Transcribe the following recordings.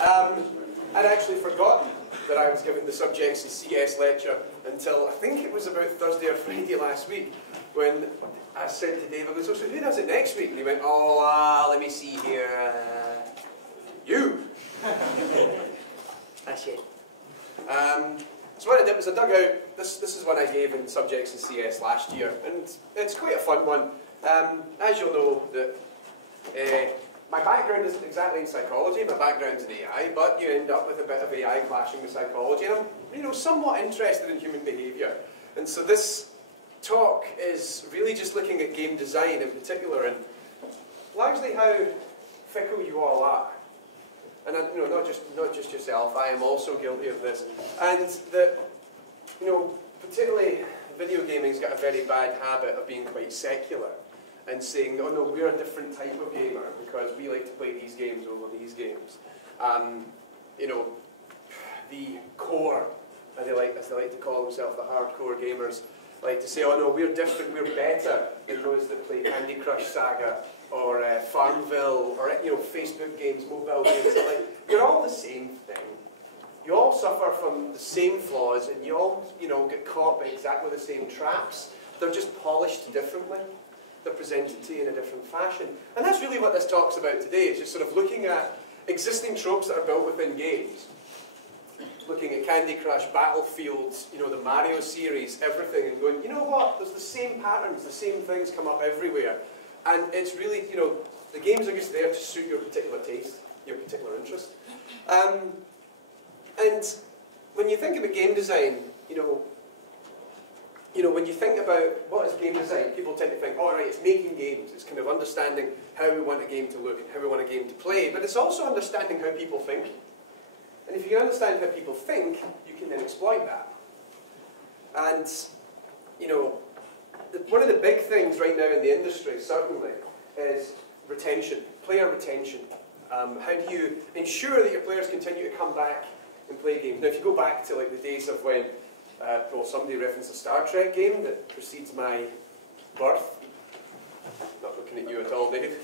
I'd actually forgotten that I was giving the subjects a CS lecture until I think it was about Thursday or Friday last week when I said to Dave, I goes, so who does it next week? And he went, let me see here, you. That's it. So what I did was I dug out, this is one I gave in subjects in CS last year, and it's quite a fun one. As you'll know, that my background isn't exactly in psychology, my background's in AI, but you end up with a bit of AI clashing with psychology, and I'm somewhat interested in human behaviour. And so this talk is really just looking at game design in particular, and largely how fickle you all are. And not just yourself, I am also guilty of this. And that, particularly video gaming's got a very bad habit of being quite secular and saying, oh no, we're a different type of gamer because we like to play these games over these games. The core, as they like to call themselves, the hardcore gamers, like to say, oh no, we're different, we're better than those that play Candy Crush Saga or Farmville or Facebook games, mobile games. Like, you're all the same thing. You all suffer from the same flaws, and you all get caught by exactly the same traps. They're just polished differently. They're presented to you in a different fashion. And that's really what this talk's about today, is just sort of looking at existing tropes that are built within games. Looking at Candy Crush, Battlefield, the Mario series, everything, and going, you know what, there's the same patterns, the same things come up everywhere. And it's really, the games are just there to suit your particular taste, your particular interest. And when you think about game design, when you think about what is game design, people tend to think, right, it's making games. It's kind of understanding how we want a game to look and how we want a game to play. But it's also understanding how people think. And if you understand how people think, you can then exploit that. And, one of the big things right now in the industry, certainly, is retention, player retention. How do you ensure that your players continue to come back and play games? Now, if you go back to the days of when, somebody referenced a Star Trek game that precedes my birth. Not looking at you at all, Dave.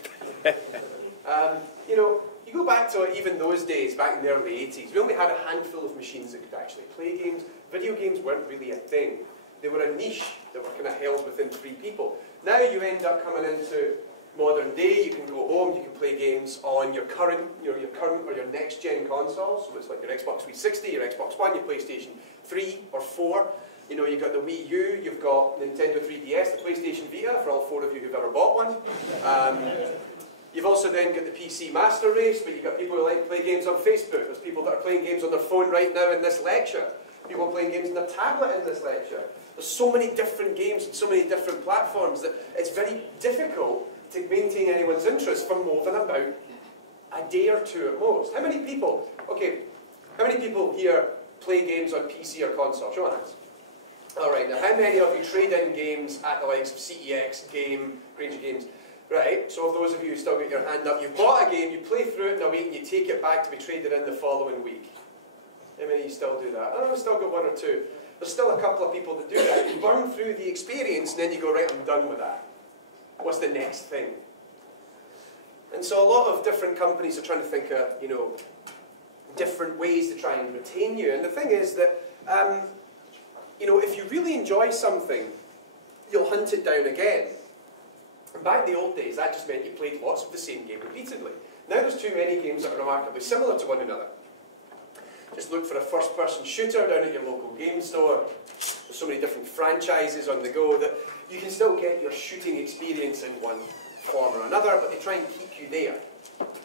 You go back to even those days, back in the early 80s, we only had a handful of machines that could actually play games. Video games weren't really a thing. They were a niche that were kind of held within 3 people. Now you end up coming into modern day, you can go home, you can play games on your current or your next gen consoles. So it's like your Xbox 360, your Xbox One, your PlayStation 3 or 4. You've got the Wii U, you've got Nintendo 3DS, the PlayStation Vita, for all 4 of you who've ever bought one. You've also then got the PC Master Race, but you've got people who like to play games on Facebook. There's people that are playing games on their phone right now in this lecture. People playing games on their tablet in this lecture. There's so many different games and so many different platforms that it's very difficult to maintain anyone's interest for more than about a day or 2 at most. How many people here play games on PC or console? Show of hands. Alright, now how many of you trade in games at the likes of CEX, Granger Games? Right, so of those of you who still got your hand up, you've bought a game, you play through it in a week, and you take it back to be traded in the following week. How many of you still do that? Oh, I've still got 1 or 2. There's still a couple of people that do that. You burn through the experience, and then you go, right, I'm done with that. What's the next thing? And so a lot of different companies are trying to think of, different ways to try and retain you. And the thing is that, if you really enjoy something, you'll hunt it down again. And back in the old days, that just meant you played lots of the same game repeatedly. Now there's too many games that are remarkably similar to one another. Just look for a first-person shooter down at your local game store. There's so many different franchises on the go that you can still get your shooting experience in one form or another, but they try and keep you there.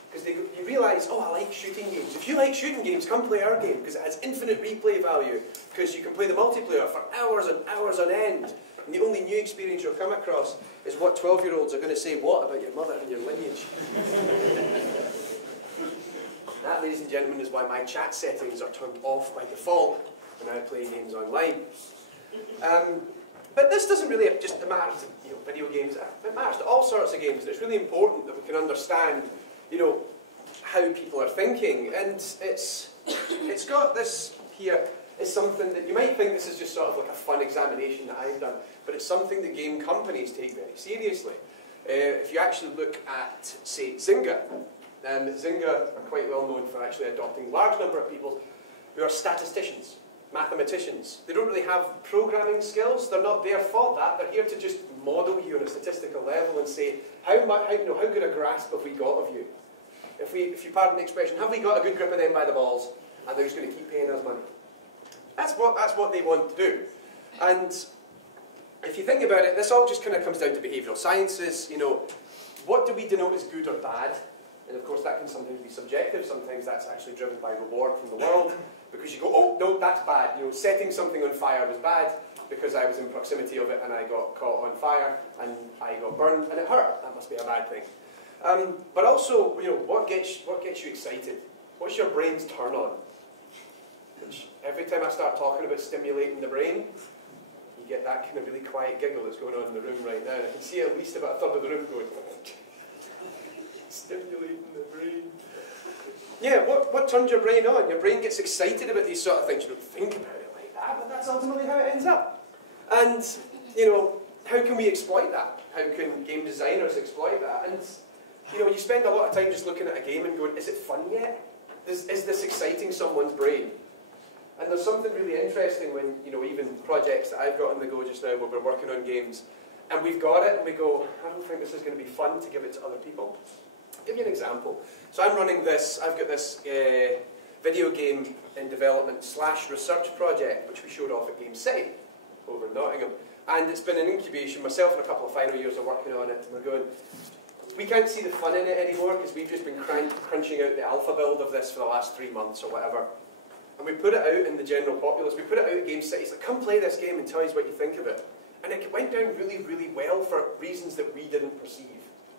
Because you realise, I like shooting games. If you like shooting games, come play our game, because it has infinite replay value, because you can play the multiplayer for hours and hours on end. And the only new experience you'll come across is what 12-year-olds are going to say what about your mother and your lineage. That, ladies and gentlemen, is why my chat settings are turned off by default when I play games online. But this doesn't really just matter to video games. It matters to all sorts of games. And it's really important that we can understand, how people are thinking. And it's got this here. It's something that you might think this is just sort of like a fun examination that I've done, but it's something that game companies take very seriously. If you actually look at, say, Zynga, Zynga are quite well known for actually adopting a large number of people who are statisticians, mathematicians. They don't really have programming skills. They're not there for that. They're here to just model you on a statistical level and say, how good a grasp have we got of you? If you pardon the expression, have we got a good grip of them by the balls, and they're just going to keep paying us money? That's what they want to do. And if you think about it, this all just kind of comes down to behavioural sciences. You know, what do we denote as good or bad? And of course that can sometimes be subjective. Sometimes that's actually driven by reward from the world, because you go, oh no, that's bad. You know, setting something on fire was bad because I was in proximity of it and I got caught on fire and I got burned and it hurt. That must be a bad thing. But also, you know, what gets you excited? What's your brain's turn on? Which every time I start talking about stimulating the brain, you get that kind of really quiet giggle that's going on in the room right now. And I can see at least about a third of the room going, stimulating the brain. Yeah, what turns your brain on? Your brain gets excited about these sort of things. You don't think about it like that, but that's ultimately how it ends up. And, you know, how can we exploit that? How can game designers exploit that? And, you know, you spend a lot of time just looking at a game and going, is it fun yet? Is this exciting someone's brain? And there's something really interesting when, you know, even projects that I've got on the go just now where we're working on games, and we've got it and we go, I don't think this is going to be fun to give it to other people. I'll give you an example. So I'm running this, I've got this video game in development / research project which we showed off at Game City over in Nottingham. And it's been an incubation. Myself and a couple of final years are working on it, and we're going, we can't see the fun in it anymore because we've just been crunching out the alpha build of this for the last 3 months or whatever. And we put it out in the general populace. We put it out at Game City. It's like, come play this game and tell us what you think of it. And it went down really, really well for reasons that we didn't perceive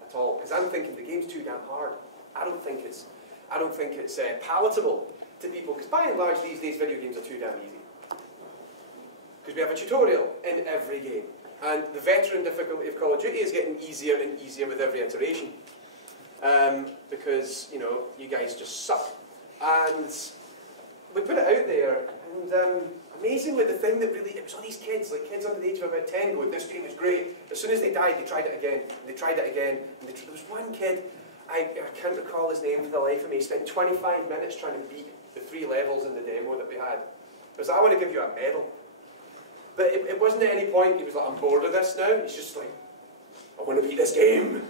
at all. Because I'm thinking the game's too damn hard. I don't think it's palatable to people. Because by and large these days video games are too damn easy. Because we have a tutorial in every game. And the veteran difficulty of Call of Duty is getting easier and easier with every iteration. Because, you know, you guys just suck. And we put it out there, and amazingly the thing that really, it was all these kids, like kids under the age of about 10 going, this game is great. As soon as they died, they tried it again, and they tried it again. And there was one kid, I can't recall his name for the life of me, he spent 25 minutes trying to beat the 3 levels in the demo that we had. He was like, I want to give you a medal. But it wasn't at any point he was like, I'm bored of this now. He's just like, I want to beat this game.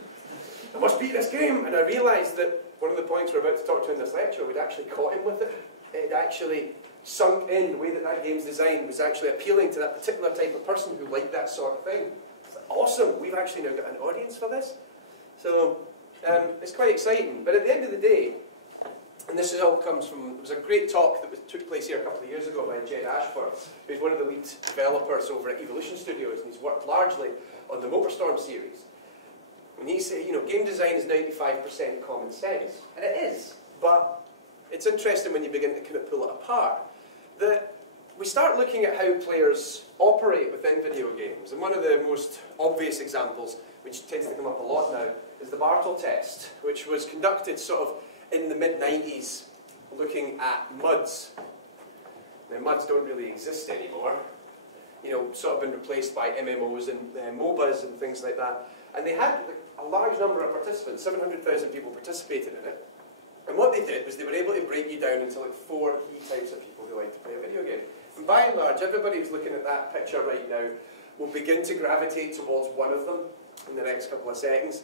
I must beat this game. And I realised that one of the points we're about to talk to in this lecture, we'd actually caught him with it. It had actually sunk in. The way that that game's designed was actually appealing to that particular type of person who liked that sort of thing. It's like, awesome. We've actually now got an audience for this. So it's quite exciting. But at the end of the day, and this all comes from, it was a great talk that took place here a couple of years ago by Jed Ashford, who's one of the lead developers over at Evolution Studios, and he's worked largely on the MotorStorm series. And he said, you know, game design is 95% common sense. And it is. But it's interesting when you begin to kind of pull it apart, that we start looking at how players operate within video games. And one of the most obvious examples, which tends to come up a lot now, is the Bartle test, which was conducted sort of in the mid-90s, looking at MUDs. Now, MUDs don't really exist anymore. You know, sort of been replaced by MMOs and MOBAs and things like that. And they had a large number of participants, 700,000 people participated in it. And what they did was they were able to break you down into like 4 key types of people who like to play a video game. And by and large, everybody who's looking at that picture right now will begin to gravitate towards one of them in the next couple of seconds.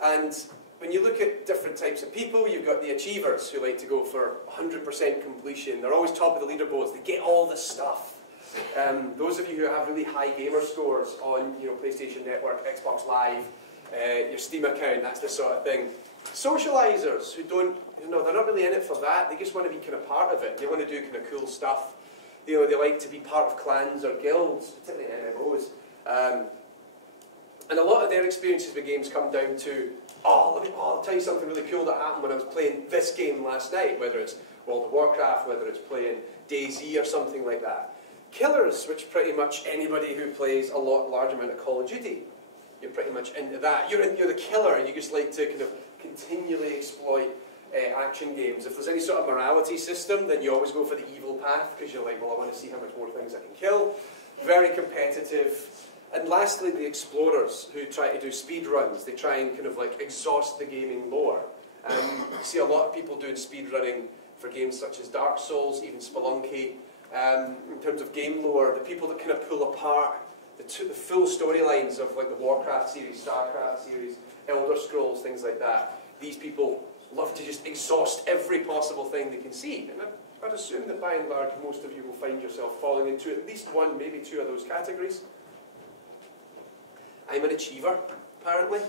And when you look at different types of people, you've got the achievers who like to go for 100% completion. They're always top of the leaderboards. They get all the stuff. Those of you who have really high gamer scores on, you know, PlayStation Network, Xbox Live, your Steam account, that's the sort of thing. Socializers who don't, you know, they're not really in it for that. They just want to be kind of part of it. They want to do kind of cool stuff. You know, they like to be part of clans or guilds, particularly in MMOs. And a lot of their experiences with games come down to, I'll tell you something really cool that happened when I was playing this game last night, whether it's World of Warcraft, whether it's playing DayZ or something like that. Killers, which pretty much anybody who plays a large amount of Call of Duty, you're pretty much into that. You're the killer, and you just like to kind of continually exploit action games. If there's any sort of morality system, then you always go for the evil path, because you're like, well, I want to see how much more things I can kill. Very competitive. And lastly, the explorers, who try to do speed runs. They try and kind of like exhaust the gaming lore. You see a lot of people doing speed running for games such as Dark Souls, even Spelunky. In terms of game lore, the people that kind of pull apart the full storylines of like the Warcraft series, Starcraft series, Elder Scrolls, things like that. These people love to just exhaust every possible thing they can see. And I'd assume that by and large most of you will find yourself falling into at least one, maybe two of those categories. I'm an achiever, apparently.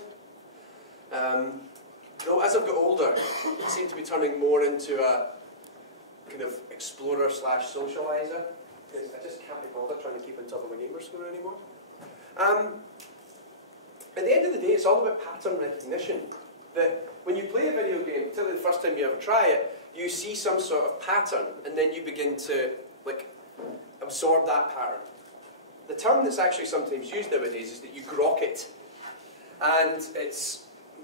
Though as I've got older, I seem to be turning more into a kind of explorer slash socializer. Because I just can't be bothered trying to keep on top of my gamer score anymore. At the end of the day, it's all about pattern recognition. That when you play a video game, particularly the first time you ever try it, you see some sort of pattern, and then you begin to like absorb that pattern. The term that's actually sometimes used nowadays is that you grok it. And it's,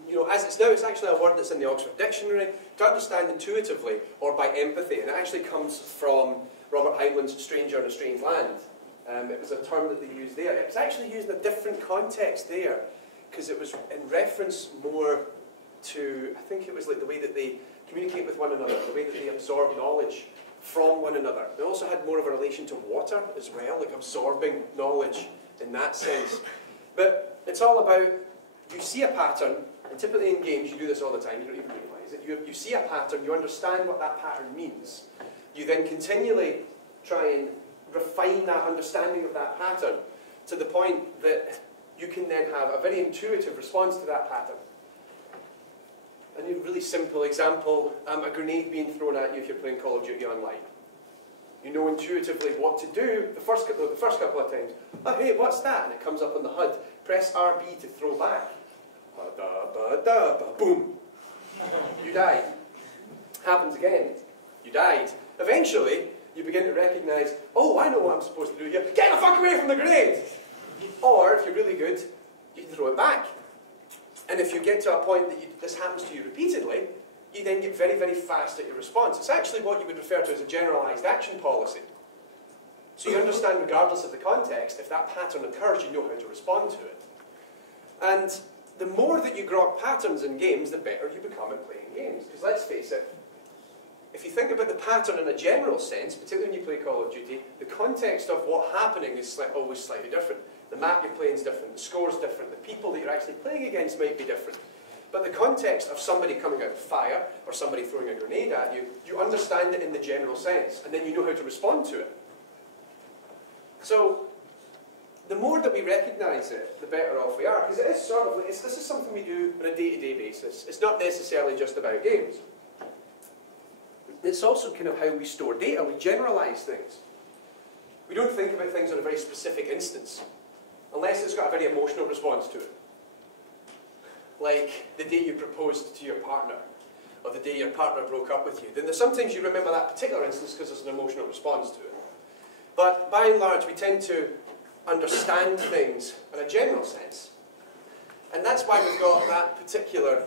you know, as it's now, it's actually a word that's in the Oxford Dictionary, to understand intuitively or by empathy, and it actually comes from Robert Heinlein's Stranger in a Strange Land. It was a term that they used there. It was actually used in a different context there, because it was in reference more to, I think it was like the way that they communicate with one another, the way that they absorb knowledge from one another. They also had more of a relation to water as well, like absorbing knowledge in that sense. But it's all about, you see a pattern, and typically in games you do this all the time, you don't even realise it. You see a pattern, you understand what that pattern means. You then continually try and refine that understanding of that pattern to the point that you can then have a very intuitive response to that pattern. A really simple example, a grenade being thrown at you if you're playing Call of Duty Online. You know intuitively what to do the first couple of times. Oh, hey, what's that? And it comes up on the HUD. Press RB to throw back. Boom. You died. Happens again. You died. Eventually, you begin to recognise, oh, I know what I'm supposed to do here. Get the fuck away from the grenade! Or, if you're really good, you can throw it back. And if you get to a point that this happens to you repeatedly, you then get very, very fast at your response. It's actually what you would refer to as a generalised action policy. So you understand, regardless of the context, if that pattern occurs, you know how to respond to it. And the more that you grok patterns in games, the better you become at playing games. Because let's face it, if you think about the pattern in a general sense, particularly when you play Call of Duty, the context of what's happening is always slightly different. The map you're playing is different, the score's different, the people that you're actually playing against might be different. But the context of somebody coming out of fire, or somebody throwing a grenade at you, you understand it in the general sense, and then you know how to respond to it. So, the more that we recognise it, the better off we are. Because it is sort of, this is something we do on a day-to-day basis. It's not necessarily just about games. It's also kind of how we store data. We generalise things. We don't think about things on a very specific instance, unless it's got a very emotional response to it. Like the day you proposed to your partner, or the day your partner broke up with you. Then sometimes you remember that particular instance because there's an emotional response to it. But by and large, we tend to understand things in a general sense. And that's why we've got that particular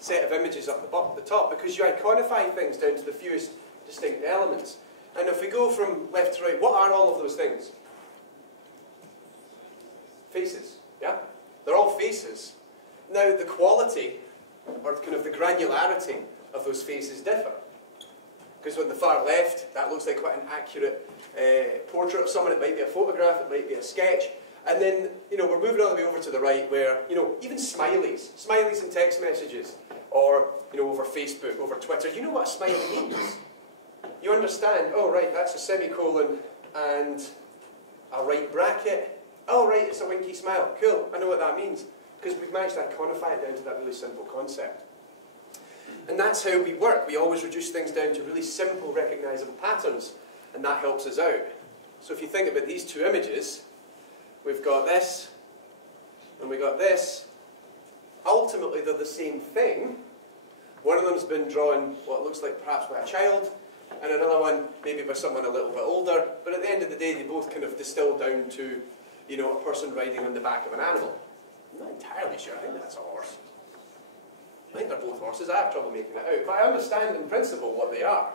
set of images up the top, because you iconify things down to the fewest distinct elements. And if we go from left to right, what are all of those things? Faces, yeah? They're all faces. Now, the quality, or kind of the granularity of those faces differ. Because on the far left, that looks like quite an accurate portrait of someone. It might be a photograph, it might be a sketch. And then, you know, we're moving all the way over to the right where, you know, even smileys in text messages, or, you know, over Facebook, over Twitter, you know what a smiley means. You understand, oh right, that's a semicolon and a right bracket. Oh right, it's a winky smile. Cool, I know what that means. Because we've managed to iconify it down to that really simple concept. And that's how we work. We always reduce things down to really simple, recognisable patterns, and that helps us out. So if you think about these two images, we've got this, and we've got this. Ultimately, they're the same thing. One of them's been drawn, what looks like perhaps by a child, and another one maybe by someone a little bit older. But at the end of the day, they both kind of distill down to, you know, a person riding on the back of an animal. I'm not entirely sure. I think that's a horse. I think they're both horses. I have trouble making it out. But I understand in principle what they are.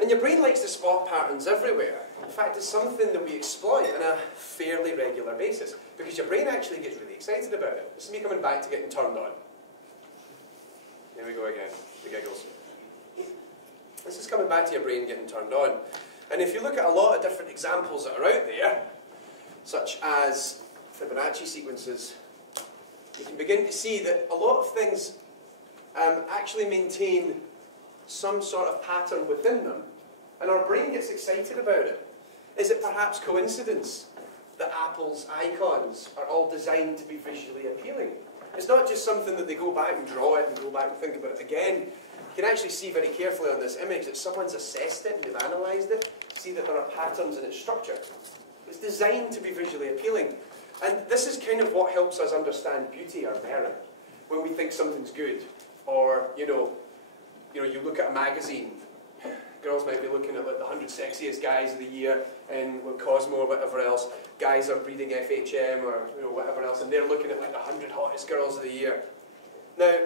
And your brain likes to spot patterns everywhere. In fact, it's something that we exploit on a fairly regular basis, because your brain actually gets really excited about it. This is me coming back to getting turned on. You we go again, the giggles. This is coming back to your brain getting turned on. And if you look at a lot of different examples that are out there, such as Fibonacci sequences, you can begin to see that a lot of things actually maintain some sort of pattern within them, and our brain gets excited about it. Is it perhaps coincidence that Apple's icons are all designed to be visually appealing? It's not just something that they go back and draw it and go back and think about it again. You can actually see very carefully on this image that someone's assessed it and they've analysed it, see that there are patterns in its structure. It's designed to be visually appealing. And this is kind of what helps us understand beauty or merit. When we think something's good, or you look at a magazine, girls might be looking at like the 100 sexiest guys of the year in Cosmo or whatever else. Guys are reading FHM or whatever else, and they're looking at like the 100 hottest girls of the year. Now,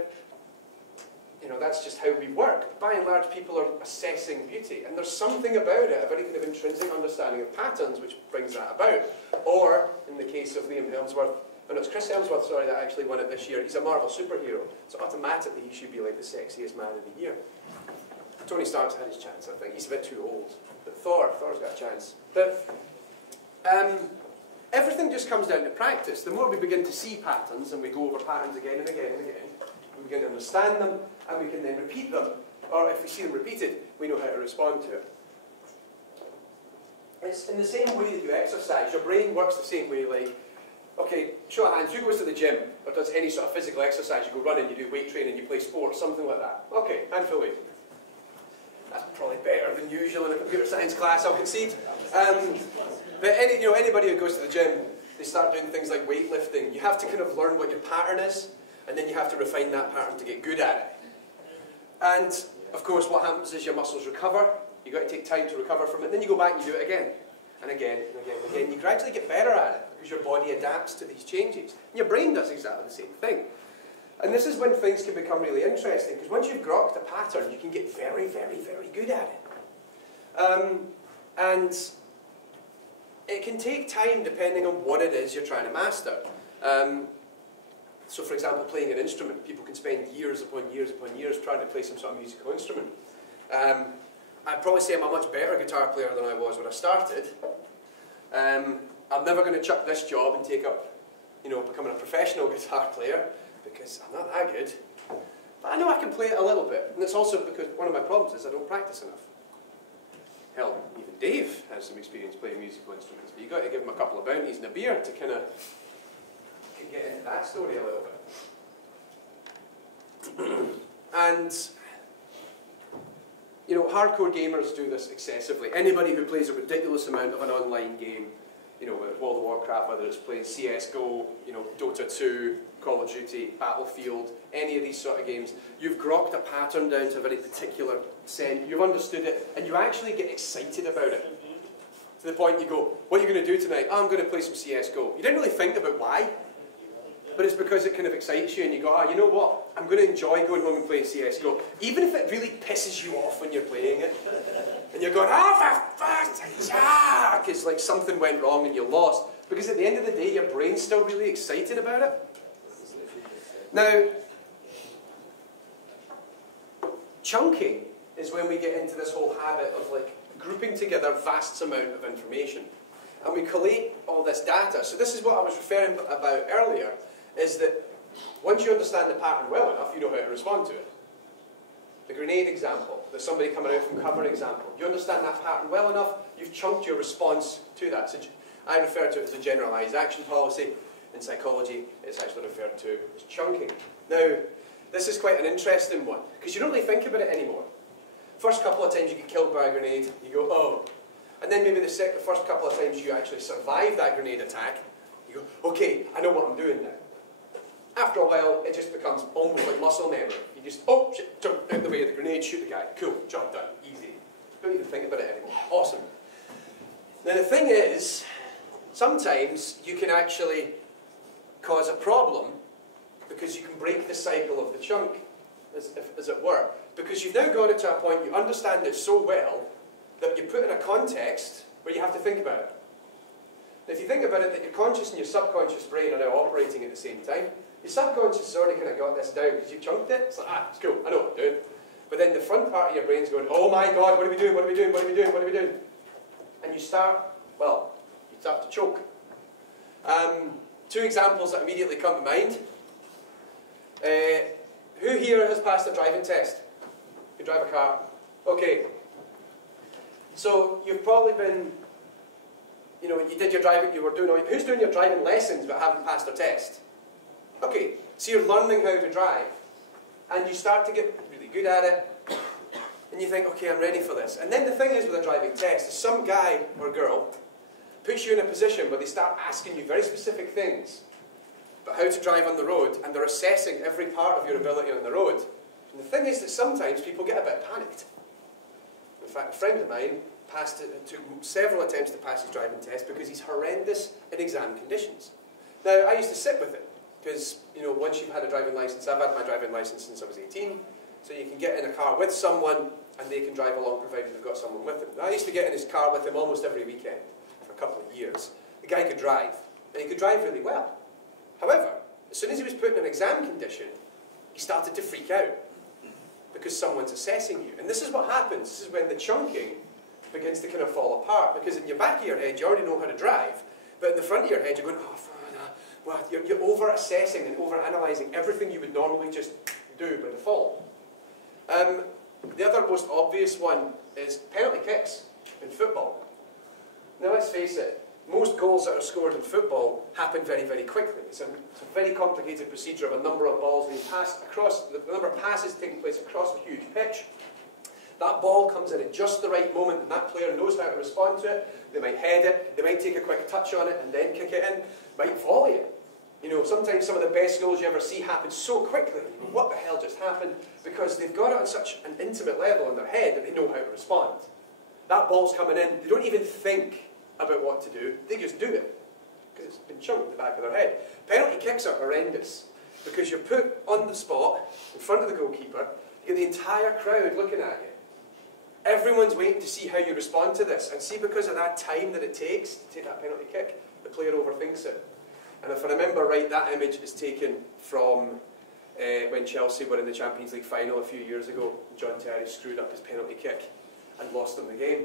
that's just how we work. By and large, people are assessing beauty, and there's something about it, a very kind of intrinsic understanding of patterns, which brings that about. Or, in the case of Liam Hemsworth, and it's Chris Hemsworth, sorry, that actually won it this year. He's a Marvel superhero, so automatically he should be like the sexiest man of the year. Tony Stark's had his chance, I think. He's a bit too old. But Thor's got a chance. But everything just comes down to practice. The more we begin to see patterns, and we go over patterns again and again and again, we begin to understand them, and we can then repeat them. Or if we see them repeated, we know how to respond to it. It's in the same way that you exercise. Your brain works the same way, like, okay, show of hands, who goes to the gym, or does any sort of physical exercise? You go running, you do weight training, you play sports, something like that. Okay, handful weight. That's probably better than usual in a computer science class, I'll concede. But anybody who goes to the gym, they start doing things like weightlifting. You have to kind of learn what your pattern is, and then you have to refine that pattern to get good at it. And, of course, what happens is your muscles recover. You've got to take time to recover from it. Then you go back and you do it again, and again, and again, and again. You gradually get better at it, because your body adapts to these changes. And your brain does exactly the same thing. And this is when things can become really interesting, because once you've grokked a pattern, you can get very, very, very good at it. And it can take time depending on what it is you're trying to master. So for example, playing an instrument, people can spend years upon years upon years trying to play some sort of musical instrument. I'd probably say I'm a much better guitar player than I was when I started. I'm never going to chuck this job and take up, becoming a professional guitar player, because I'm not that good. But I know I can play it a little bit, and it's also because one of my problems is I don't practice enough. Hell, even Dave has some experience playing musical instruments, but you've got to give him a couple of bounties and a beer to kind of get into that story a little bit. And, hardcore gamers do this excessively. Anybody who plays a ridiculous amount of an online game, World of Warcraft, whether it's playing CSGO, Dota 2, Call of Duty, Battlefield, any of these sort of games, you've grokked a pattern down to a very particular sense, you've understood it, and you actually get excited about it. To the point you go, what are you going to do tonight? Oh, I'm going to play some CSGO. You didn't really think about why, but it's because it kind of excites you, and you go, you know what, I'm going to enjoy going home and playing CSGO, even if it really pisses you off when you're playing it. And you're going, because like something went wrong and you lost. Because at the end of the day, your brain's still really excited about it. Now, chunking is when we get into this whole habit of like grouping together vast amount of information. And we collate all this data. So this is what I was referring about earlier, is that once you understand the pattern well enough, you know how to respond to it. The grenade example, the somebody coming out from cover example. You understand that pattern well enough, you've chunked your response to that. So I refer to it as a generalized action policy. In psychology, it's actually referred to as chunking. Now, this is quite an interesting one, because you don't really think about it anymore. First couple of times you get killed by a grenade, you go, oh. And then maybe the first couple of times you actually survive that grenade attack, you go, okay, I know what I'm doing now. After a while, it just becomes almost like muscle memory. You just, oh, shit, jump out the way of the grenade, shoot the guy. Cool, job done, easy. Don't even think about it anymore. Awesome. Now the thing is, sometimes you can actually cause a problem because you can break the cycle of the chunk, as it were. Because you've now got it to a point, you understand it so well, that you put in a context where you have to think about it. Now if you think about it, that your conscious and your subconscious brain are now operating at the same time, Your subconscious has already kind of got this down because you've chunked it. It's like, ah, it's cool, I know what I'm doing. But then the front part of your brain's going, oh my God, what are we doing, what are we doing, what are we doing, what are we doing? And you start, well, you start to choke. Two examples that immediately come to mind. Who here has passed a driving test? You drive a car? Okay. So you've probably been, you know, you did your driving, you were doing all, who's doing your driving lessons but haven't passed a test? Okay, so you're learning how to drive. And you start to get really good at it. And you think, okay, I'm ready for this. And then the thing is with a driving test, is some guy or girl puts you in a position where they start asking you very specific things about how to drive on the road, and they're assessing every part of your ability on the road. And the thing is that sometimes people get a bit panicked. In fact, a friend of mine took several attempts to pass his driving test because he's horrendous in exam conditions. Now, I used to sit with it, because, you know, once you've had a driving licence, I've had my driving licence since I was 18, so you can get in a car with someone and they can drive along provided they've got someone with them. Now, I used to get in his car with him almost every weekend for a couple of years. The guy could drive, and he could drive really well. However, as soon as he was put in an exam condition, he started to freak out because someone's assessing you. And this is what happens. This is when the chunking begins to kind of fall apart, because in your back of your head you already know how to drive, but in the front of your head you're going, oh, well, you're over-assessing and over-analysing everything you would normally just do by default. The other most obvious one is penalty kicks in football. Now let's face it, most goals that are scored in football happen very, very quickly. It's a very complicated procedure of a number of balls being passed across, the number of passes taking place across a huge pitch. That ball comes in at just the right moment and that player knows how to respond to it. They might head it, they might take a quick touch on it and then kick it in, might volley it. You know, sometimes some of the best goals you ever see happen so quickly. What the hell just happened? Because they've got it on such an intimate level in their head that they know how to respond. That ball's coming in, they don't even think about what to do, they just do it. Because it's been chunked in the back of their head. Penalty kicks are horrendous, because you're put on the spot, in front of the goalkeeper, you get the entire crowd looking at you. Everyone's waiting to see how you respond to this, and see, because of that time that it takes to take that penalty kick, the player overthinks it. And if I remember right, that image is taken from when Chelsea were in the Champions League final a few years ago. John Terry screwed up his penalty kick and lost them the game.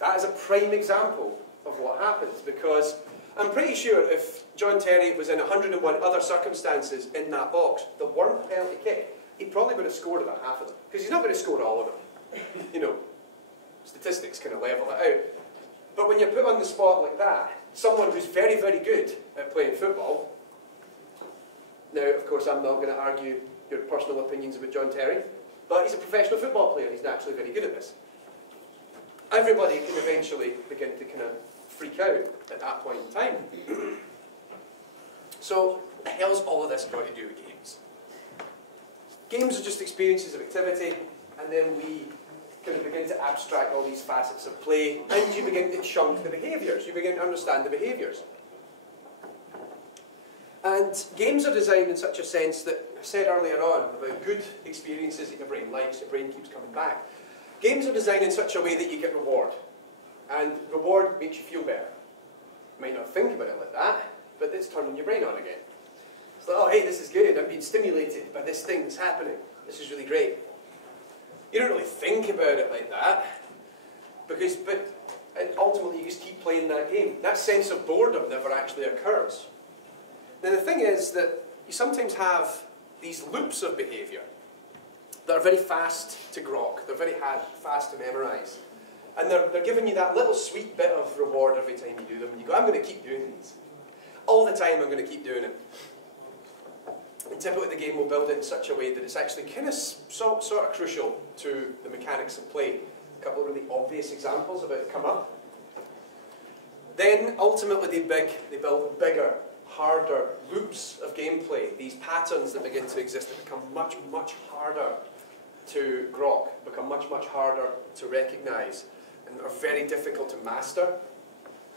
That is a prime example of what happens, because I'm pretty sure if John Terry was in 101 other circumstances in that box that weren't a penalty kick, he probably would have scored about half of them. Because he's not going to score all of them. You know, statistics kind of level it out. But when you're put on the spot like that, someone who's very, very good at playing football, now, of course, I'm not going to argue your personal opinions about John Terry, but he's a professional football player, he's naturally very good at this. Everybody can eventually begin to kind of freak out at that point in time. So, what the hell's all of this got to do with games? Games are just experiences of activity, and then we kind of begin to abstract all these facets of play, and you begin to chunk the behaviours, you begin to understand the behaviours. And games are designed in such a sense that, I said earlier on about good experiences that your brain likes, your brain keeps coming back. Games are designed in such a way that you get reward. And reward makes you feel better. You might not think about it like that, but it's turning your brain on again. It's like, oh hey, this is good, I'm being stimulated by this thing that's happening. This is really great. You don't really think about it like that, but ultimately you just keep playing that game. That sense of boredom never actually occurs. Now the thing is that you sometimes have these loops of behaviour that are very fast to grok, they're very fast to memorise. And they're giving you that little sweet bit of reward every time you do them, and you go, I'm going to keep doing these. All the time I'm going to keep doing it. And typically the game will build it in such a way that it's actually kind of sort of crucial to the mechanics of play. A couple of really obvious examples about to come up. Then ultimately they build bigger, harder loops of gameplay, these patterns that begin to exist that become much, much harder to grok, become much, much harder to recognise, and are very difficult to master.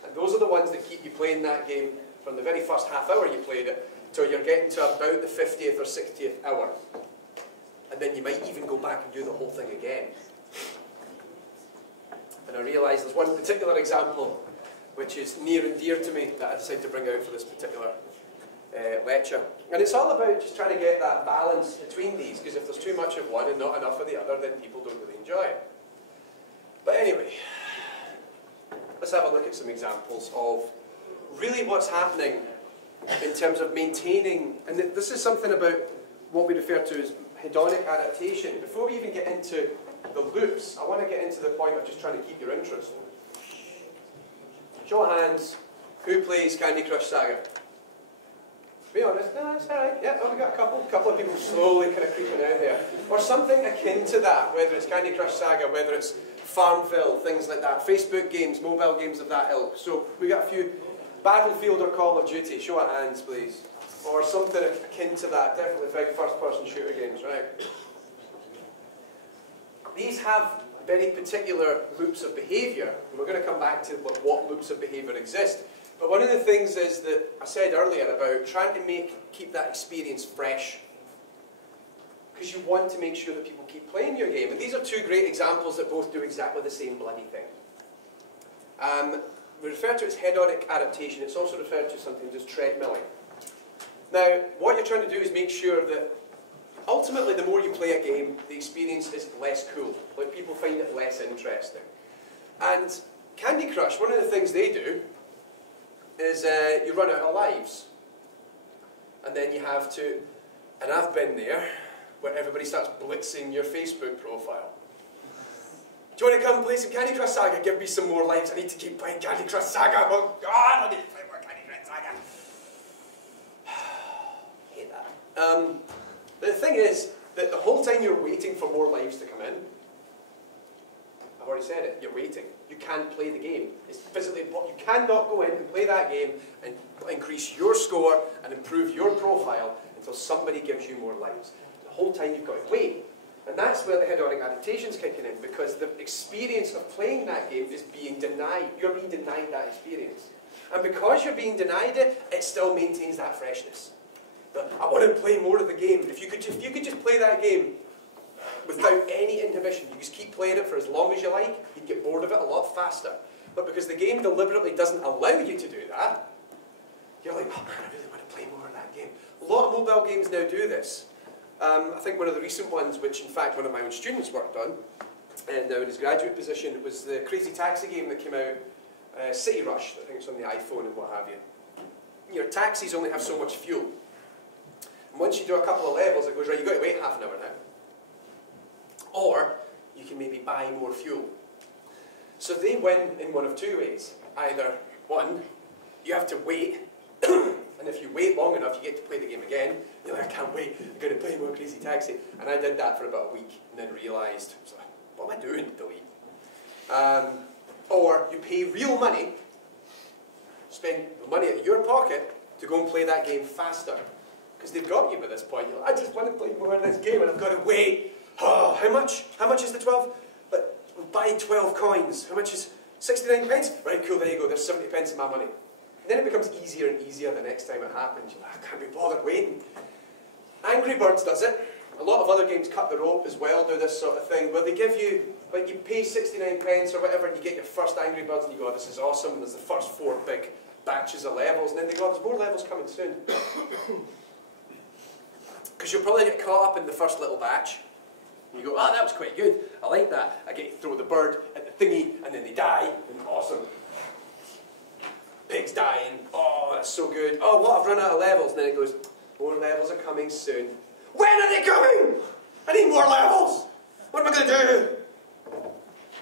And those are the ones that keep you playing that game from the very first half hour you played it till you're getting to about the 50th or 60th hour. And then you might even go back and do the whole thing again. And I realise there's one particular example which is near and dear to me that I decided to bring out for this particular lecture. And it's all about just trying to get that balance between these, because if there's too much of one and not enough of the other, then people don't really enjoy it. But anyway, let's have a look at some examples of really what's happening in terms of maintaining, and this is something about what we refer to as hedonic adaptation. Before we even get into the loops, I want to get into the point of just trying to keep your interest. Show of hands, who plays Candy Crush Saga? Be honest, no, that's alright. Yeah, well, we've got a couple of people slowly kind of creeping out there. Or something akin to that, whether it's Candy Crush Saga, whether it's Farmville, things like that. Facebook games, mobile games of that ilk. So we got a few. Battlefield or Call of Duty, show of hands please. Or something akin to that, definitely big first-person shooter games, right? These have very particular loops of behaviour, and we're going to come back to what loops of behaviour exist. But one of the things is that I said earlier about trying to keep that experience fresh. Because you want to make sure that people keep playing your game. And these are two great examples that both do exactly the same bloody thing. We refer to it as hedonic adaptation. It's also referred to something as treadmilling. Now, what you're trying to do is make sure that ultimately the more you play a game, the experience is less cool. Like, people find it less interesting. And Candy Crush, one of the things they do is you run out of lives. And then you have to, and I've been there, where everybody starts blitzing your Facebook profile. Do you want to come and play some Candy Crush Saga? Give me some more lives. I need to keep playing Candy Crush Saga. Oh God, I need to play more Candy Crush Saga. Hate that. The thing is that the whole time you're waiting for more lives to come in, I've already said it, you're waiting. You can't play the game. It's physically impossible. You cannot go in and play that game and increase your score and improve your profile until somebody gives you more lives. The whole time you've got to wait. And that's where the hedonic adaptation is kicking in, because the experience of playing that game is being denied. You're being denied that experience. And because you're being denied it, it still maintains that freshness. But I want to play more of the game. If you could just play that game without any inhibition, you just keep playing it for as long as you like, you'd get bored of it a lot faster. But because the game deliberately doesn't allow you to do that, you're like, oh man, I really want to play more of that game. A lot of mobile games now do this. I think one of the recent ones, which in fact one of my own students worked on, and now in his graduate position, was the Crazy Taxi game that came out, City Rush. I think it's on the iPhone and what have you. Your taxis only have so much fuel. And once you do a couple of levels, it goes, right, you've got to wait half an hour now. Or, you can maybe buy more fuel. So they win in one of two ways. Either, one, you have to wait, and if you wait long enough, you get to play the game again. You're like, I can't wait, I'm going to play more Crazy Taxi. And I did that for about a week, and then realised, what am I doing? Delete. Or you pay real money, spend the money out of your pocket to go and play that game faster. Because they've got you by this point. You're like, I just want to play more of this game, and I've got to wait. Oh, how much? How much is the 12? But we'll buy 12 coins. How much is 69 pence? Right, cool, there you go. There's 70 pence of my money. And then it becomes easier and easier the next time it happens. You're like, I can't be bothered waiting. Angry Birds does it. A lot of other games, Cut the Rope as well, do this sort of thing, where they give you, like, you pay 69 pence or whatever, and you get your first Angry Birds, and you go, oh, this is awesome, and there's the first 4 big batches of levels, and then they go, oh, there's more levels coming soon. Because you'll probably get caught up in the first little batch. And you go, oh, that was quite good. I like that. I get to throw the bird at the thingy, and then they die, and awesome. Pigs dying. Oh, that's so good. Oh, what? I've run out of levels. And then it goes, more levels are coming soon. When are they coming? I need more levels. What am I going to do?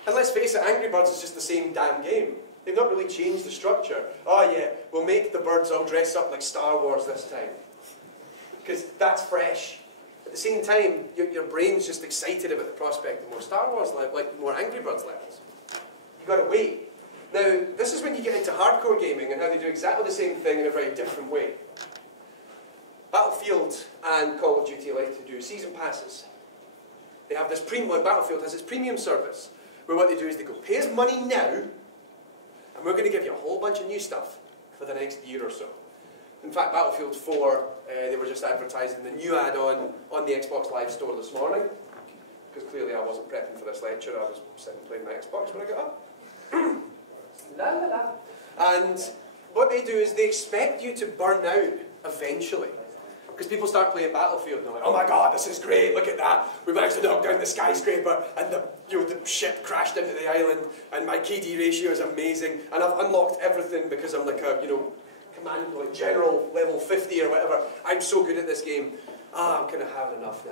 And let's face it, Angry Birds is just the same damn game. They've not really changed the structure. Oh yeah, we'll make the birds all dress up like Star Wars this time. Because that's fresh. At the same time, your brain's just excited about the prospect of more Star Wars, like more Angry Birds levels. You've got to wait. Now, this is when you get into hardcore gaming and how they do exactly the same thing in a very different way. Battlefield and Call of Duty like to do season passes. They have this premium, Battlefield has its premium service, where what they do is they go, pay us money now, and we're going to give you a whole bunch of new stuff for the next year or so. In fact, Battlefield 4, they were just advertising the new add-on on the Xbox Live Store this morning, because clearly I wasn't prepping for this lecture, I was sitting playing my Xbox when I got up. La, la, la. And what they do is they expect you to burn out eventually. Because people start playing Battlefield and they're like, oh my god, this is great, look at that. We managed to knock down the skyscraper and the ship crashed into the island and my KD ratio is amazing and I've unlocked everything because I'm like a, command, like general level 50 or whatever. I'm so good at this game. I'm kind of having enough now.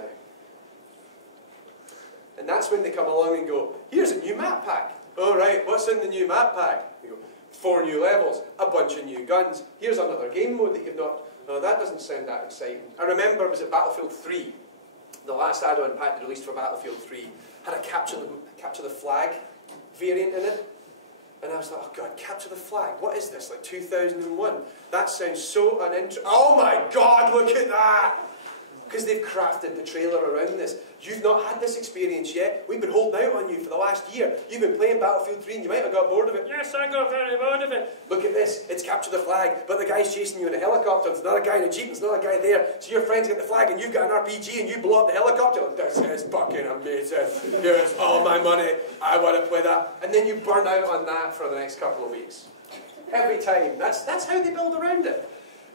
And that's when they come along and go, here's a new map pack. Oh right, what's in the new map pack? You go, 4 new levels, a bunch of new guns. Here's another game mode that you've not... No, that doesn't sound that exciting. I remember it was at Battlefield 3. The last add-on pack they released for Battlefield 3 had a capture the flag variant in it. And I was like, oh god, capture the flag. What is this, like 2001? That sounds so uninteresting. Oh my god, look at that! Because they've crafted the trailer around this. You've not had this experience yet. We've been holding out on you for the last year. You've been playing Battlefield 3 and you might have got bored of it. Yes, I got very bored of it. Look at this. It's capture the flag, but the guy's chasing you in a helicopter. There's another guy in a jeep, there's another guy there. So your friend's got the flag and you've got an RPG and you blow up the helicopter. Like, this is fucking amazing. Here's all my money. I want to play that. And then you burn out on that for the next couple of weeks. Every time. That's how they build around it.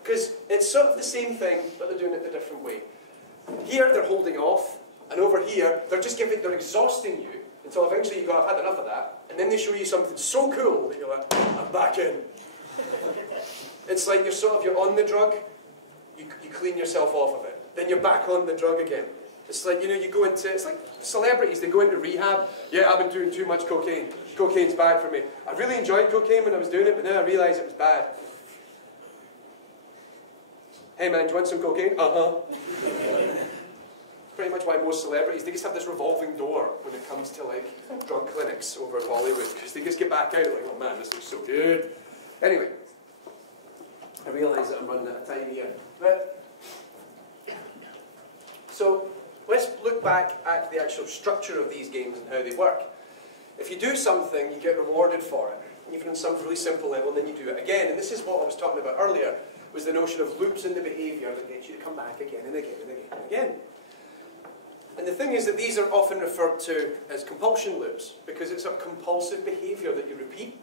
Because it's sort of the same thing, but they're doing it a different way. Here they're holding off, and over here they're exhausting you until eventually you go, I've had enough of that, and then they show you something so cool that you're like, I'm back in. It's like you're on the drug, you clean yourself off of it, then you're back on the drug again. It's like, it's like celebrities, they go into rehab. Yeah, I've been doing too much cocaine. Cocaine's bad for me. I really enjoyed cocaine when I was doing it, but then I realised it was bad. Hey man, do you want some cocaine? Pretty much why most celebrities, they just have this revolving door when it comes to like drug clinics over in Hollywood, because they just get back out like, oh man, this looks so good. Anyway, I realise that I'm running out of time here. But, so, let's look back at the actual structure of these games and how they work. If you do something, you get rewarded for it. Even on some really simple level, and then you do it again. And this is what I was talking about earlier, was the notion of loops in the behaviour that get you to come back again and again and again and again. And the thing is that these are often referred to as compulsion loops, because it's a compulsive behaviour that you repeat.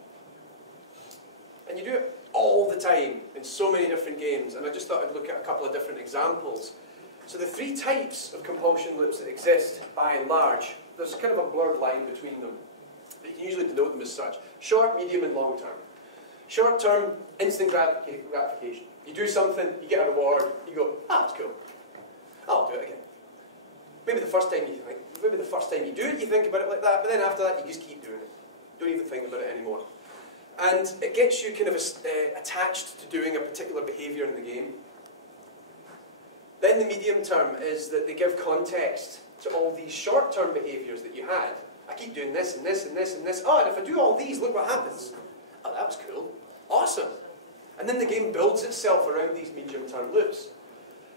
And you do it all the time in so many different games, and I just thought I'd look at a couple of different examples. So the 3 types of compulsion loops that exist, by and large, there's kind of a blurred line between them. But you can usually denote them as such. Short, medium and long term. Short term, instant gratification. You do something, you get a reward, you go, that's cool. I'll do it again. Maybe the first time you do it, you think about it like that, but then after that, you just keep doing it. Don't even think about it anymore. And it gets you kind of attached to doing a particular behaviour in the game. Then the medium term is that they give context to all these short-term behaviours that you had. I keep doing this and this and this and this. Oh, and if I do all these, look what happens. Oh, that was cool. Awesome. And then the game builds itself around these medium-term loops.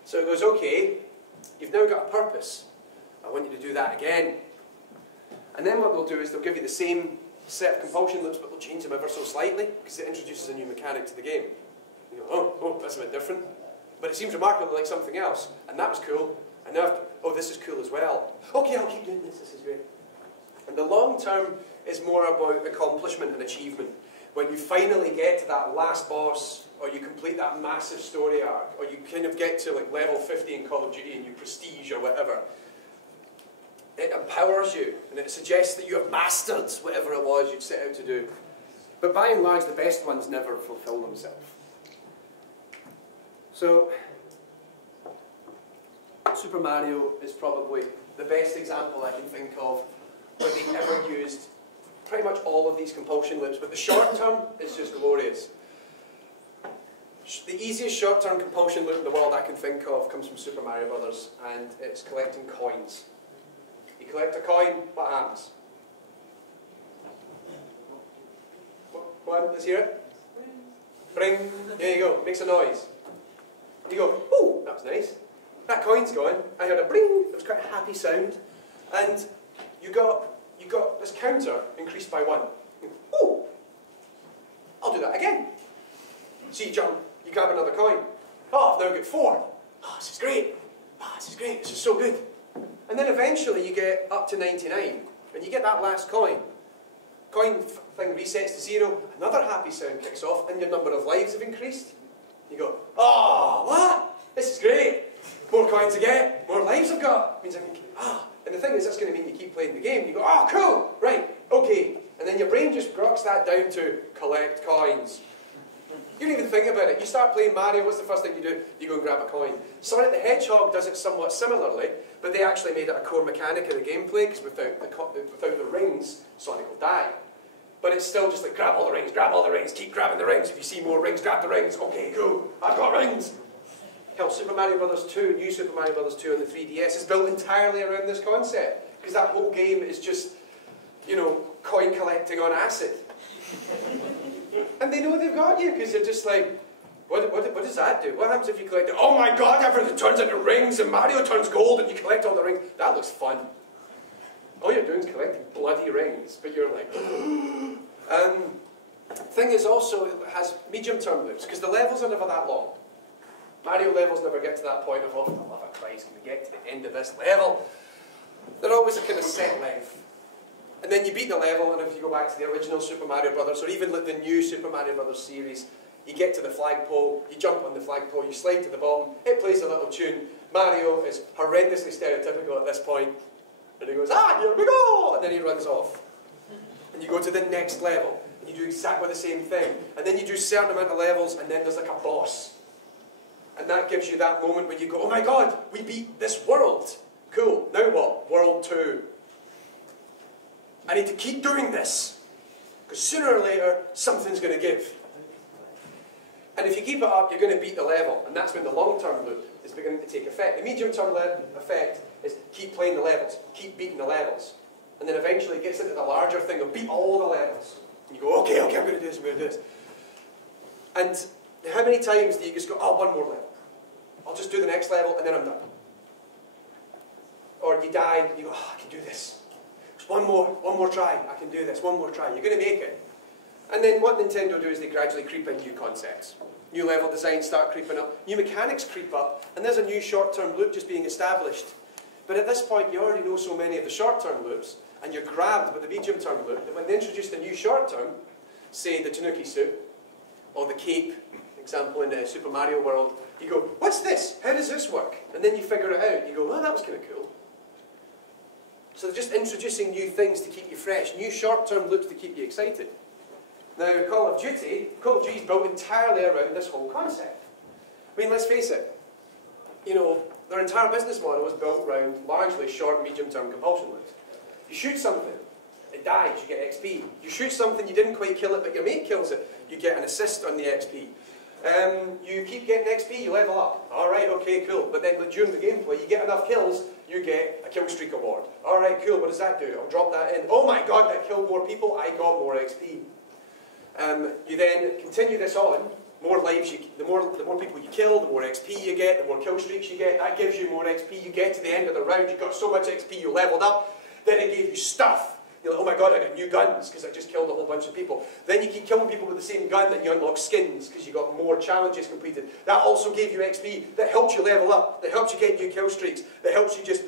So it goes, okay, you've now got a purpose. I want you to do that again. And then what they'll do is they'll give you the same set of compulsion loops, but they'll change them ever so slightly, because it introduces a new mechanic to the game. You go, oh, that's a bit different. But it seems remarkably like something else. And that was cool. And now, oh, this is cool as well. Okay, I'll keep doing this. This is great. And the long term is more about accomplishment and achievement. When you finally get to that last boss, or you complete that massive story arc, or you kind of get to like level 50 in Call of Duty and you prestige or whatever, it empowers you, and it suggests that you have mastered whatever it was you'd set out to do. But by and large, the best ones never fulfill themselves. So, Super Mario is probably the best example I can think of where they ever used pretty much all of these compulsion loops, but the short term is just glorious. The easiest short-term compulsion loop in the world I can think of comes from Super Mario Brothers, and it's collecting coins. You collect a coin, what happens? Go on, let's hear it. Bring, there you go, makes a noise. You go, oh, that was nice. That coin's gone. I heard a bring, it was quite a happy sound. And you got this counter increased by 1. You go, oh, I'll do that again. So you jump, you grab another coin. Oh, I've now got 4. Oh, this is great. Oh, this is great, this is so good. And then eventually you get up to 99, and you get that last coin. Coin thing resets to 0, another happy sound kicks off, and your number of lives have increased. You go, oh, what? This is great. More coins I get, more lives I've got. Means I can keep, And the thing is, that's going to mean you keep playing the game. You go, oh, cool, right, okay. And then your brain just grokes that down to collect coins. You don't even think about it. You start playing Mario, what's the first thing you do? You go and grab a coin. Sonic the Hedgehog does it somewhat similarly, but they actually made it a core mechanic of the gameplay, because without the rings, Sonic will die. But it's still just like, grab all the rings, keep grabbing the rings. If you see more rings, grab the rings. Okay, cool, I've got rings. Hell, Super Mario Bros. 2, New Super Mario Bros. 2 on the 3DS is built entirely around this concept. Because that whole game is just, you know, coin collecting on acid. And they know they've got you, because they're just like, what does that do? What happens if you collect it? Oh my god, everything turns into rings and Mario turns gold and you collect all the rings. That looks fun. All you're doing is collecting bloody rings, but you're like, thing is also, it has medium-term loops, because the levels are never that long. Mario levels never get to that point of, oh, for the love of Christ, can we get to the end of this level? They're always a kind of set length. And then you beat the level, and if you go back to the original Super Mario Brothers, or even like the new Super Mario Brothers series, you get to the flagpole, you jump on the flagpole, you slide to the bottom, it plays a little tune. Mario is horrendously stereotypical at this point, and he goes, here we go! And then he runs off. And you go to the next level, and you do exactly the same thing. And then you do a certain amount of levels, and then there's like a boss. And that gives you that moment when you go, oh my god, we beat this world. Cool, now what? World 2. I need to keep doing this, because sooner or later, something's going to give. And if you keep it up, you're going to beat the level, and that's when the long-term loop is beginning to take effect. The medium-term effect is keep playing the levels, keep beating the levels, and then eventually it gets into the larger thing of beat all the levels. And you go, okay, I'm going to do this, I'm going to do this. And how many times do you just go, oh, one more level. I'll just do the next level, and then I'm done. Or you die, and you go, oh, I can do this. One more try, I can do this, one more try. You're going to make it. And then what Nintendo do is they gradually creep in new concepts. New level designs start creeping up, new mechanics creep up, and there's a new short-term loop just being established. But at this point, you already know so many of the short-term loops, and you're grabbed with the medium-term loop, that when they introduce the new short-term, say the Tanuki suit, or the cape, example in Super Mario World, you go, what's this? How does this work? And then you figure it out. You go, oh, that was kind of cool. So they're just introducing new things to keep you fresh, new short-term loops to keep you excited. Now, Call of Duty is built entirely around this whole concept. I mean, let's face it, you know, their entire business model was built around largely short and medium-term compulsion loops. You shoot something, it dies, you get XP. You shoot something, you didn't quite kill it, but your mate kills it, you get an assist on the XP. You keep getting XP, you level up. Alright, okay, cool. But then during the gameplay, you get enough kills, you get a kill streak award. Alright, cool, what does that do? I'll drop that in. Oh my god, that killed more people, I got more XP. You then continue this on, more lives, the more people you kill, the more XP you get, the more kill streaks you get, that gives you more XP. You get to the end of the round, you got so much XP you leveled up, then it gave you stuff. You're like, oh my god, I got new guns because I just killed a whole bunch of people. Then you keep killing people with the same gun and you unlock skins because you got more challenges completed. That also gave you XP, that helps you level up, that helps you get new kill streaks, that helps you just,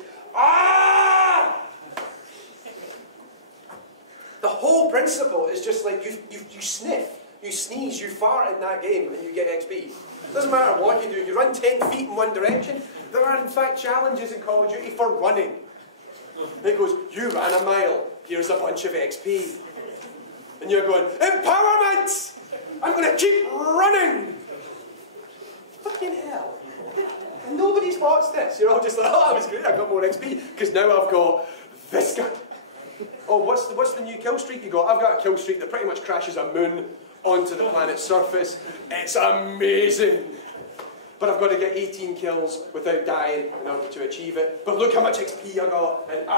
The whole principle is just like you sniff, you sneeze, you fart in that game and you get XP. Doesn't matter what you do, you run 10 feet in one direction. There are in fact challenges in Call of Duty for running. It goes, you ran a mile, here's a bunch of XP. And you're going, empowerment! I'm going to keep running! Fucking hell. And nobody spots this. You're all just like, oh, that was great, I got more XP, because now I've got this gun. Oh, what's the new kill streak you got? I've got a kill streak that pretty much crashes a moon onto the planet's surface. It's amazing. But I've got to get 18 kills without dying in order to achieve it. But look how much XP I got, and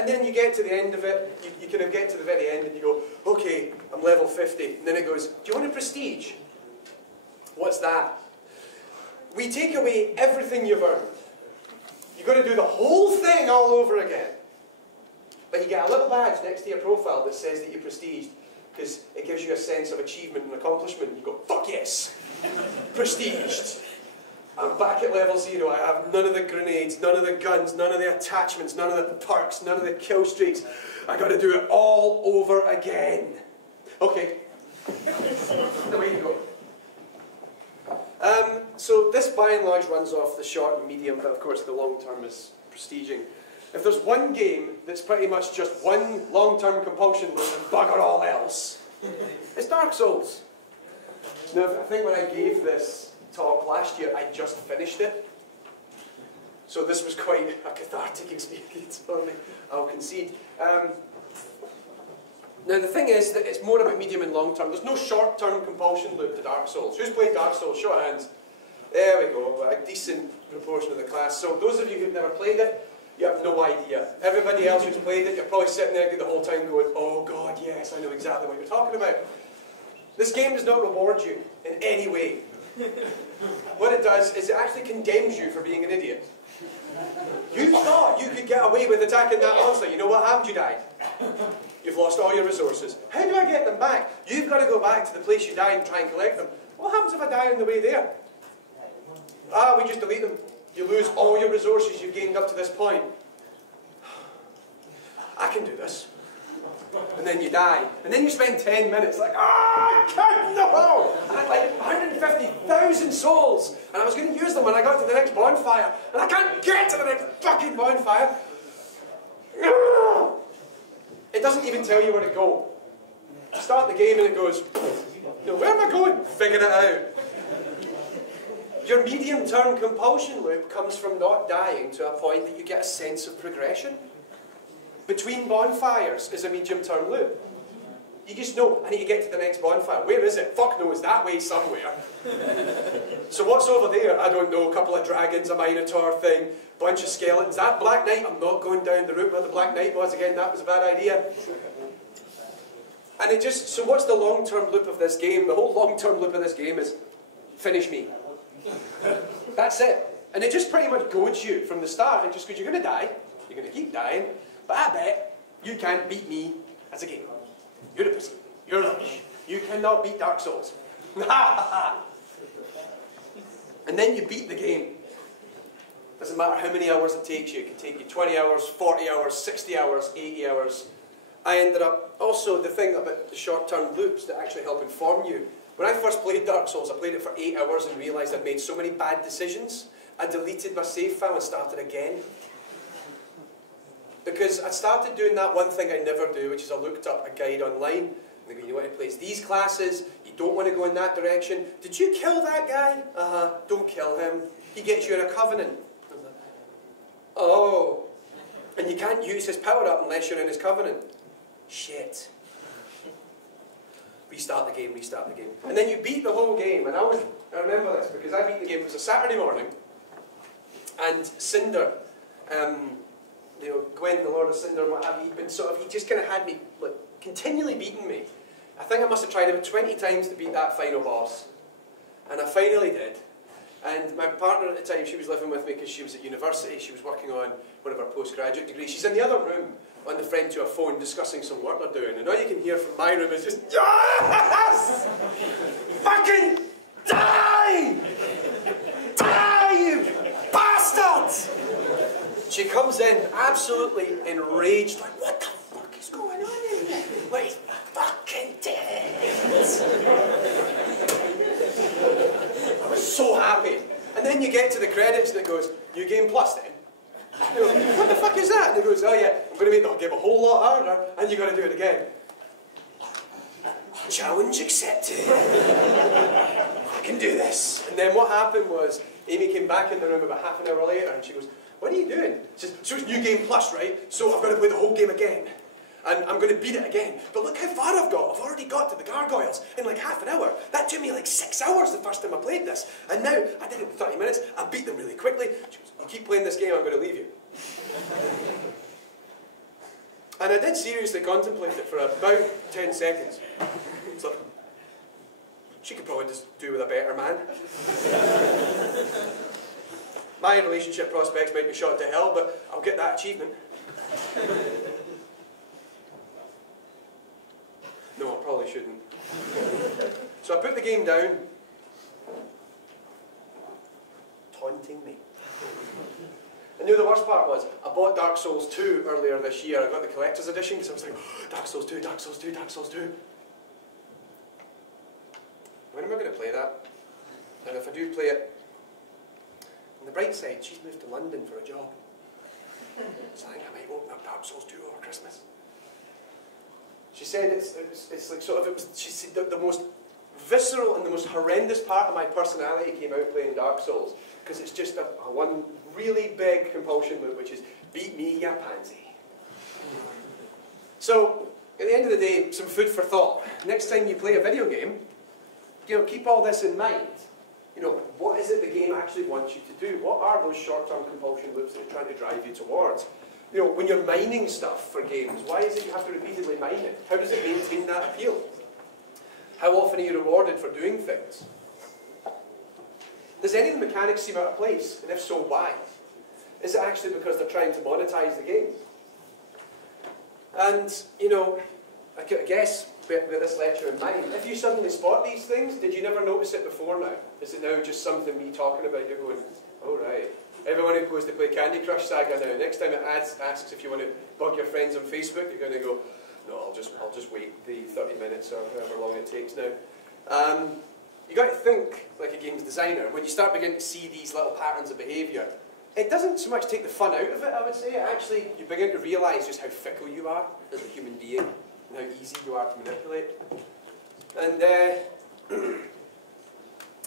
And then you get to the end of it, you kind of get to the very end and you go, okay, I'm level 50. And then it goes, do you want a prestige? What's that? We take away everything you've earned. You've got to do the whole thing all over again. But you get a little badge next to your profile that says that you're prestiged, because it gives you a sense of achievement and accomplishment. You go, fuck yes! Prestiged! I'm back at level 0. I have none of the grenades, none of the guns, none of the attachments, none of the perks, none of the kill streaks. I got to do it all over again. Okay. Away you go. So this by and large runs off the short and medium, but of course the long term is prestiging. If there's one game that's pretty much just one long-term compulsion loop and bugger all else, it's Dark Souls. Now, I think when I gave this talk last year, I just finished it. So this was quite a cathartic experience for me, I'll concede. Now the thing is that it's more about medium and long term. There's no short-term compulsion loop to Dark Souls. Who's played Dark Souls? Show of hands. There we go, a decent proportion of the class. So those of you who've never played it, you have no idea. Everybody else who's played it, you're probably sitting there the whole time going, oh God, yes, I know exactly what you're talking about. This game does not reward you in any way. What it does is it actually condemns you for being an idiot. You thought you could get away with attacking that monster. You know what happened? You died. You've lost all your resources. How do I get them back? You've got to go back to the place you died and try and collect them. What happens if I die on the way there? Ah, we just delete them. You lose all your resources you've gained up to this point. I can do this. And then you die. And then you spend 10 minutes like, I can't, no! I had like 150,000 souls. And I was going to use them when I got to the next bonfire. And I can't get to the next fucking bonfire. It doesn't even tell you where to go. You start the game and it goes, where am I going? Figure it out. Your medium-term compulsion loop comes from not dying to a point that you get a sense of progression. Between bonfires is a medium-term loop. You just know, I need to get to the next bonfire. Where is it? Fuck knows, that way somewhere. So what's over there? I don't know, a couple of dragons, a minotaur thing, bunch of skeletons. That Black Knight, I'm not going down the route where the Black Knight was again, that was a bad idea. And it just, so what's the long-term loop of this game? The whole long-term loop of this game is, finish me. That's it. And it just pretty much goads you from the start and just goes, you're going to die, you're going to keep dying, but I bet you can't beat me as a game. You're a pussy. You're rubbish. You cannot beat Dark Souls. And then you beat the game. Doesn't matter how many hours it takes you. It can take you 20 hours, 40 hours, 60 hours, 80 hours. I ended up, also the thing about the short-term loops that actually help inform you. When I first played Dark Souls, I played it for 8 hours and realised I'd made so many bad decisions. I deleted my save file and started again. Because I started doing that one thing I never do, which is I looked up a guide online. And they go, you want to place these classes, you don't want to go in that direction. Did you kill that guy? Don't kill him. He gets you in a covenant. Oh. And you can't use his power-up unless you're in his covenant. Shit. Restart the game, restart the game. And then you beat the whole game. And I remember this because I beat the game. It was a Saturday morning. And Cinder, Gwen, the Lord of Cinder, and what have you, he just kind of had me, like, continually beating me. I think I must have tried about 20 times to beat that final boss. And I finally did. And my partner at the time, she was living with me because she was at university. She was working on one of her postgraduate degrees. She's in the other room on the friend to her phone discussing some work they're doing. And all you can hear from my room is just, yes! Fucking die! Die, you bastard! She comes in absolutely enraged, like, what the fuck is going on in here? Like, he's fucking dead! I was so happy. And then you get to the credits and it goes, New Game Plus then. I go, what the fuck is that? And it goes, oh yeah, I'm going to make the game a whole lot harder and you've got to do it again. Challenge accepted. I can do this. And then what happened was, Amy came back in the room about half an hour later and she goes, what are you doing? She says, so it's New Game Plus, right? So I've got to play the whole game again. And I'm going to beat it again. But look how far I've got. I've already got to the gargoyles in like half an hour. That took me like 6 hours the first time I played this. And now, I did it in 30 minutes. I beat them really quickly. She goes, you keep playing this game, I'm going to leave you. And I did seriously contemplate it for about 10 seconds. It's like, she could probably just do with a better man. My relationship prospects might be shot to hell, but I'll get that achievement. No, I probably shouldn't. So I put the game down. Taunting me. I knew the worst part was, I bought Dark Souls 2 earlier this year. I got the collector's edition because I was like, oh, Dark Souls 2, Dark Souls 2, Dark Souls 2. When am I going to play that? And if I do play it, on the bright side, she's moved to London for a job. So I think I might open up Dark Souls 2 over Christmas. She said it's like sort of, she said the most visceral and the most horrendous part of my personality came out playing Dark Souls. Because it's just a one really big compulsion loop, which is, beat me, ya pansy. So, at the end of the day, some food for thought. Next time you play a video game, keep all this in mind. What is it the game actually wants you to do? What are those short-term compulsion loops that it's trying to drive you towards? When you're mining stuff for games, why is it you have to repeatedly mine it? How does it maintain that appeal? How often are you rewarded for doing things? Does any of the mechanics seem out of place? And if so, why? Is it actually because they're trying to monetize the game? And, I guess, with this lecture in mind, if you suddenly spot these things, did you never notice it before now? Is it now just something me talking about, you're going, oh right. Everyone who goes to play Candy Crush Saga now, next time it asks if you want to bug your friends on Facebook, you're going to go, no, I'll just wait the 30 minutes or however long it takes now. You've got to think like a games designer. When you start beginning to see these little patterns of behaviour, it doesn't so much take the fun out of it, I would say. Actually, you begin to realise just how fickle you are as a human being and how easy you are to manipulate. And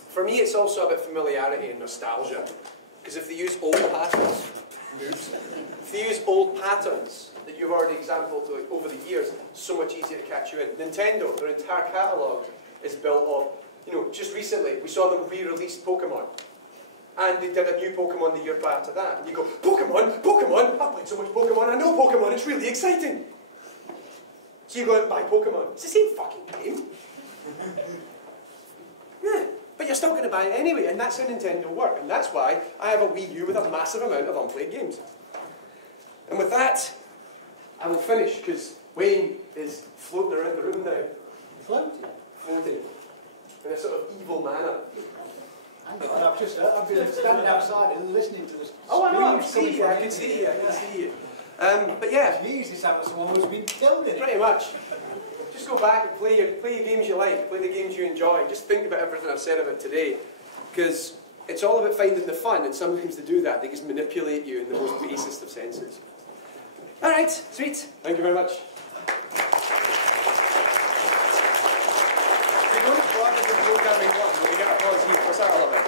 for me, it's also about familiarity and nostalgia. Because if they use old patterns, that you've already exampled over the years, it's so much easier to catch you in. Nintendo, their entire catalogue is built of, just recently, we saw them re-release Pokemon. And they did a new Pokemon the year after that. And you go, Pokemon, Pokemon, I've played so much Pokemon, I know Pokemon, it's really exciting. So you go out and buy Pokemon. It's the same fucking game. Yeah, but you're still going to buy it anyway, and that's how Nintendo work. And that's why I have a Wii U with a massive amount of unplayed games. And with that, I will finish, because Wayne is floating around the room now. Floating? Floating. In a sort of evil manner. I've been standing outside and listening to this. Oh, I know, I can see you, I can see you. But yeah. Jeez, this happened to someone who's been killed in it. Pretty much. Just go back and play your games you like, play the games you enjoy. Just think about everything I've said about today. Because it's all about finding the fun, and sometimes to do that, they just manipulate you in the most basest of senses. Alright, sweet. Thank you very much. Programming 1, we get applause here. What's that all about?